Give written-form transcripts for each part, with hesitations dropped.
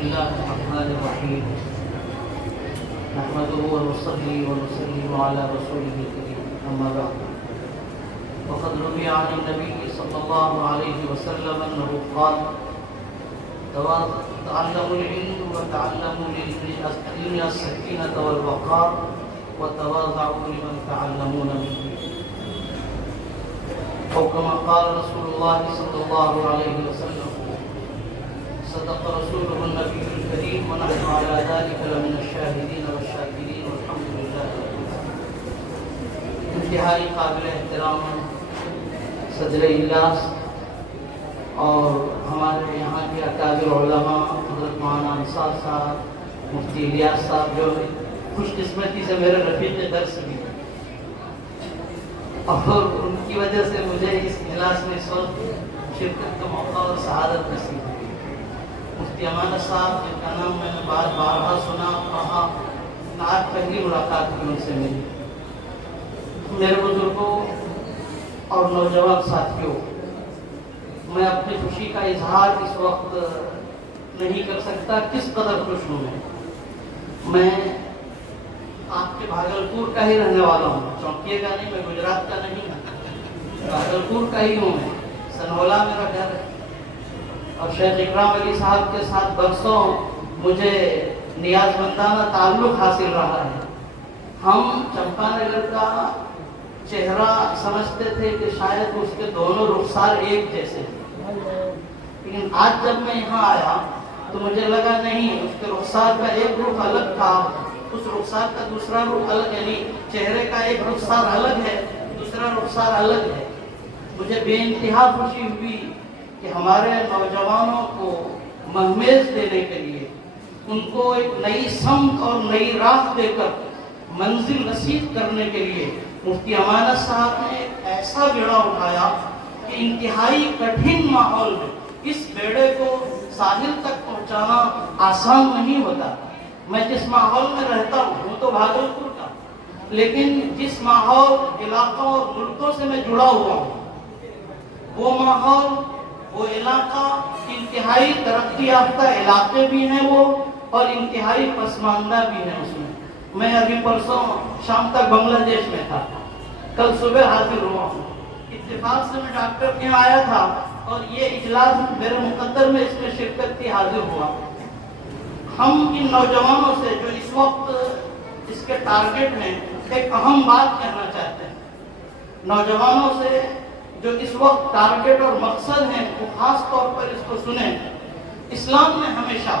الله الرحمن الرحيم نحمده ونصلي ونسلم على رسوله الكريم أما بعد وقد روي عن النبي صلى الله عليه وسلم أنه قال تعلموا العلم وتعلموا للعلم السكينة والوقار وتواضعوا لمن تعلمون منه أو كما قال رسول الله صلى الله عليه وسلم صدق رسوله النبي الكريم ونحن على ذلك لمن الشاهدين والشاكرين والحمد لله رب العالمين. انتہائی قابل احترام صدر اجلاس اور ہمارے یہاں کے اکابر علماء حضرت مولانا انصار صاحب، مفتی الیاس صاحب جو خوش قسمتی سے میرے رفیق درس بھی ہیں اور ان کی وجہ سے مجھے اس اجلاس میں اس وقت شرکت کا موقع اور سعادت نصیب ہوئی. مفتی امانت صاحب جن کا نام میں نے بارہا سنا پڑھا، آج پہلی ملاقات بھی ان سے ملی. میرے بزرگوں اور نوجوان ساتھیوں، میں اپنی خوشی کا اظہار اس وقت نہیں کر سکتا کس قدر خوش ہوں. میں آپ کے بھاگلپور کا ہی رہنے والا ہوں، چونکیے گا نہیں، میں گجرات کا نہیں ہوں، بھاگلپور کا ہی ہوں. میں سنولا میرا گھر ہے اور شیخ اکرام علی صاحب کے ساتھ برسوں مجھے نیاز مندانہ تعلق حاصل رہا ہے. ہم چمپا نگر کا چہرہ سمجھتے تھے کہ شاید اس کے دونوں رخسار ایک جیسے ہیں، لیکن آج جب میں یہاں آیا تو مجھے لگا نہیں، اس کے رخسار کا ایک رخ الگ تھا، اس رخسار کا دوسرا رخ الگ، یعنی چہرے کا ایک رخسار الگ ہے، دوسرا رخسار الگ ہے. مجھے بے انتہا خوشی ہوئی کہ ہمارے نوجوانوں کو مہمیز دینے کے لیے، ان کو ایک نئی سمت اور نئی راہ دے کر منزل رسید کرنے کے لیے مفتی امانت صاحب نے ایک ایسا بیڑا اٹھایا کہ انتہائی کٹھن ماحول میں اس بیڑے کو ساحل تک پہنچانا آسان نہیں ہوتا. میں جس ماحول میں رہتا ہوں تو بھاگلپور کا، لیکن جس ماحول، علاقوں اور ملکوں سے میں جڑا ہوا ہوں، وہ ماحول، وہ علاقہ انتہائی ترقی یافتہ علاقے بھی ہیں وہ، اور انتہائی پسماندہ بھی ہیں. اس میں ابھی پرسوں شام تک بنگلہ دیش میں تھا، کل صبح حاضر ہوا ہوں. اتفاق سے میں ڈاکٹر کے یہاں آیا تھا اور یہ اجلاس میرے مقدر میں اس میں شرکت کی حاضر ہوا. ہم ان نوجوانوں سے جو اس وقت اس کے ٹارگٹ ہیں ایک اہم بات کہنا چاہتے ہیں. نوجوانوں سے جو اس وقت ٹارگٹ اور مقصد ہیں وہ خاص طور پر اس کو سنیں. اسلام نے ہمیشہ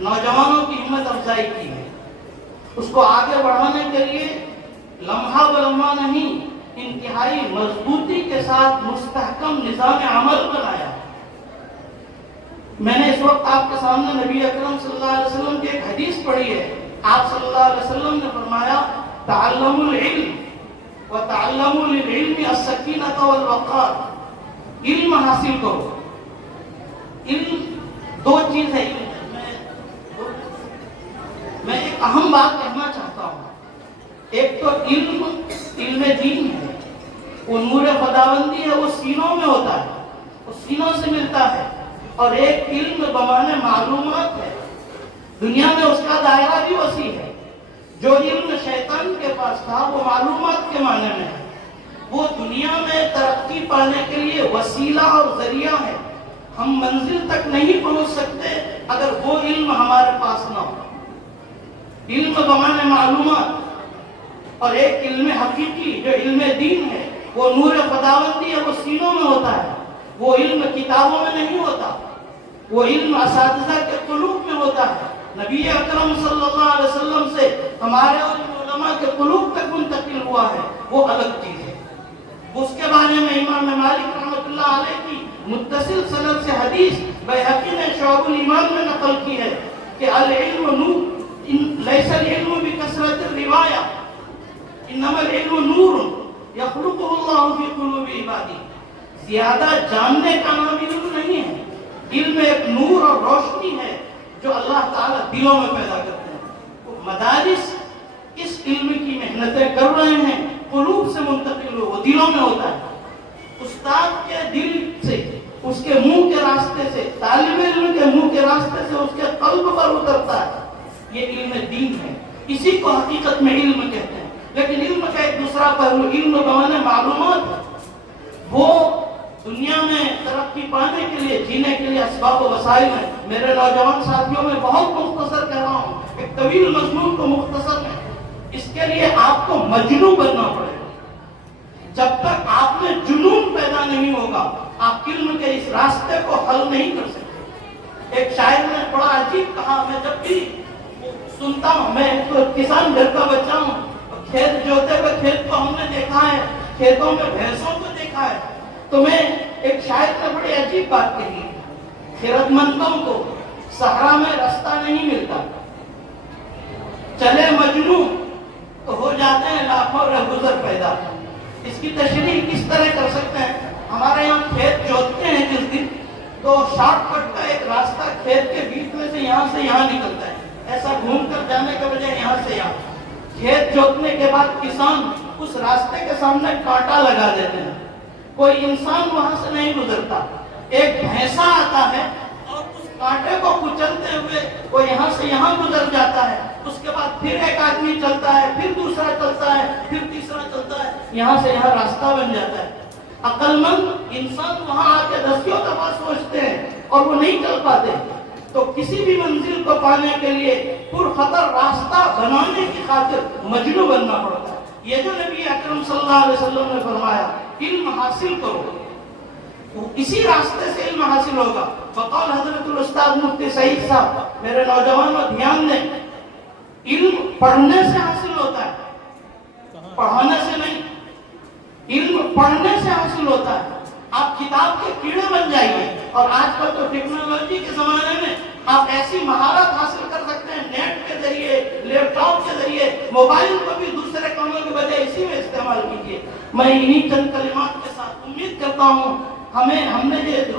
نوجوانوں کی ہمت افزائی کی ہے، اس کو آگے بڑھانے کے لیے لمحہ بلمحہ نہیں، انتہائی مضبوطی کے ساتھ مستحکم نظام عمل بنایا. میں نے اس وقت آپ کے سامنے نبی اکرم صلی اللہ علیہ وسلم کی ایک حدیث پڑھی ہے. آپ صلی اللہ علیہ وسلم نے فرمایا تعلموا العلم وتعلموا للعلم السکینۃ والوقار. علم حاصل کرو. علم دو چیز ہے. میں ایک اہم بات کہنا چاہتا ہوں. ایک تو علم دین ہے، وہ نور خداوندی ہے، وہ سینوں میں ہوتا ہے، وہ سینوں سے ملتا ہے. اور ایک علم بمانے معلومات ہے، دنیا میں اس کا دائرہ بھی وسیع ہے. جو علم شیطان کے پاس تھا وہ معلومات کے معنی میں ہے، وہ دنیا میں ترقی پانے کے لیے وسیلہ اور ذریعہ ہے. ہم منزل تک نہیں پہنچ سکتے اگر وہ علم ہمارے پاس نہ ہو. علم بمانے معلومات. اور ایک علم حقیقی جو علم دین ہے، وہ نور خداوندی ہے، وہ سینوں میں ہوتا ہے. وہ علم کتابوں میں نہیں ہوتا، وہ علم اساتذہ کے قلوب میں ہوتا ہے. نبی اکرم صلی اللہ علیہ وسلم سے ہمارے اور علماء کے قلوب تک منتقل ہوا ہے، وہ الگ چیز ہے. اس کے بارے میں امام مالک رحمۃ اللہ علیہ کی متصل سند سے حدیث بیہقی نے شعب الایمان میں نقل کی ہے کہ العلم نور لیس العلم بکثرت الروایہ انما العلم نور یخلقہ اللہ فی قلوب عبادہ. زیادہ جاننے کا نام علم نہیں ہے. علم ایک نور اور روشنی ہے جو اللہ تعالیٰ دلوں میں پیدا کرتے ہیں. مدارس اس علم کی محنتیں کر رہے ہیں، قلوب سے منتقل ہو، وہ دلوں میں ہوتا ہے. استاد کے دل سے، اس کے منہ کے راستے سے، طالب علم کے منہ کے کے راستے سے اس کے قلب پر اترتا ہے، یہ علم دین ہے، اسی کو حقیقت میں علم کہتے ہیں۔ لیکن علم کا ایک دوسرا پہلو، علم بمانے معلومات ہے، وہ دنیا میں ترقی پانے کے لیے، جینے کے لیے اسباب و وسائل ہیں۔ میرے نوجوان ساتھیوں میں بہت مختصر کہہ رہا ہوں، ایک طویل مضمون کو مختصر میں، اس کے لیے آپ کو مجنون بننا پڑے گا۔ جب تک آپ میں جنون پیدا نہیں ہوگا، آپ علم کے اس راستے کو حل نہیں کر سکتے۔ ایک شاعر نے بڑا عجیب کہا، میں جب بھی سنتا ہوں، میں تو کسان گھر کا بچہ ہوں، کھیت جوتے ہوئے کھیت کو ہم نے دیکھا ہے، کھیتوں میں بھینسوں کو دیکھا ہے، تو میں ایک شاعر نے بڑی عجیب بات کہی، خیرت مندوں کو صحرا میں رستہ نہیں ملتا، چلے مجنون تو ہو جاتے ہیں لاکھوں رہگزر پیدا۔ اس کی تشریح کس طرح کر سکتے ہیں؟ ہمارے یہاں کھیت جوتتے ہیں جس دن، تو شارٹ کٹ کا ایک راستہ کھیت کے بیچ میں سے یہاں نکلتا ہے، ایسا گھوم کر جانے کے بجائے یہاں سے یہاں۔ کھیت جوتنے کے بعد کسان اس راستے کے سامنے کانٹا لگا دیتے ہیں، کوئی انسان وہاں سے نہیں گزرتا، ایک بھینسا آتا ہے اور اس کانٹے کو کچلتے ہوئے وہ یہاں سے یہاں گزر جاتا ہے، اس کے بعد پھر ایک آدمی چلتا ہے، پھر دوسرا چلتا ہے، پھر تیسرا چلتا ہے، یہاں سے یہاں راستہ بن جاتا ہے۔ عقل مند انسان وہاں آ کے دسیوں دفعہ سوچتے ہیں اور وہ نہیں چل پاتے، تو کسی بھی منزل کو پانے کے لیے پرخطر راستہ بنانے کی خاطر مجنون بننا پڑتا ہے۔ یہ جو نبی اکرم صلی اللہ علیہ وسلم نے فرمایا، علم حاصل کرو، اسی راستے سے علم حاصل ہوگا۔ بقول حضرت الاستاذ مفتی سعید صاحب، میرے نوجوانوں دھیان دیں، علم پڑھنے سے حاصل ہوتا ہے، پڑھانے سے نہیں۔ علم پڑھنے سے حاصل ہوتا ہے۔ آپ کتاب کے کیڑے بن جائیے، اور آج کل تو ٹیکنالوجی کے زمانے میں آپ ایسی مہارت حاصل کر سکتے ہیں، نیٹ کے ذریعے، لیپ ٹاپ کے ذریعے، موبائل کو بھی دوسرے کاموں کے بجائے اسی میں استعمال کیجیے۔ میں انہی چند کلمات کے ساتھ امید کرتا ہوں، ہم نے یہ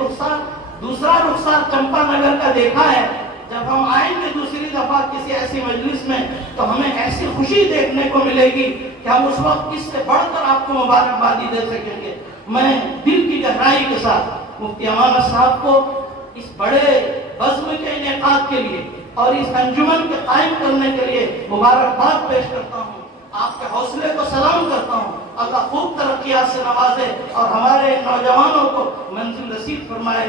دوسرا رخسار چمپا نگر کا دیکھا ہے، جب ہم آئیں گے دوسری دفعہ کسی ایسی مجلس میں تو ہمیں ایسی خوشی دیکھنے کو ملے گی کہ ہم اس وقت اس سے بڑھ کر آپ کو مبارکبادی دے سکیں گے۔ میں دل کی گہرائی کے ساتھ مفتی امانت صاحب کو اس بڑے بزم کے انعقاد کے لیے اور اس انجمن کے قائم کرنے کے لیے مبارکباد پیش کرتا ہوں، آپ کے حوصلے کو سلام کرتا ہوں۔ اللہ خوب ترقیات سے نوازے اور ہمارے نوجوانوں کو منزل رسید فرمائے۔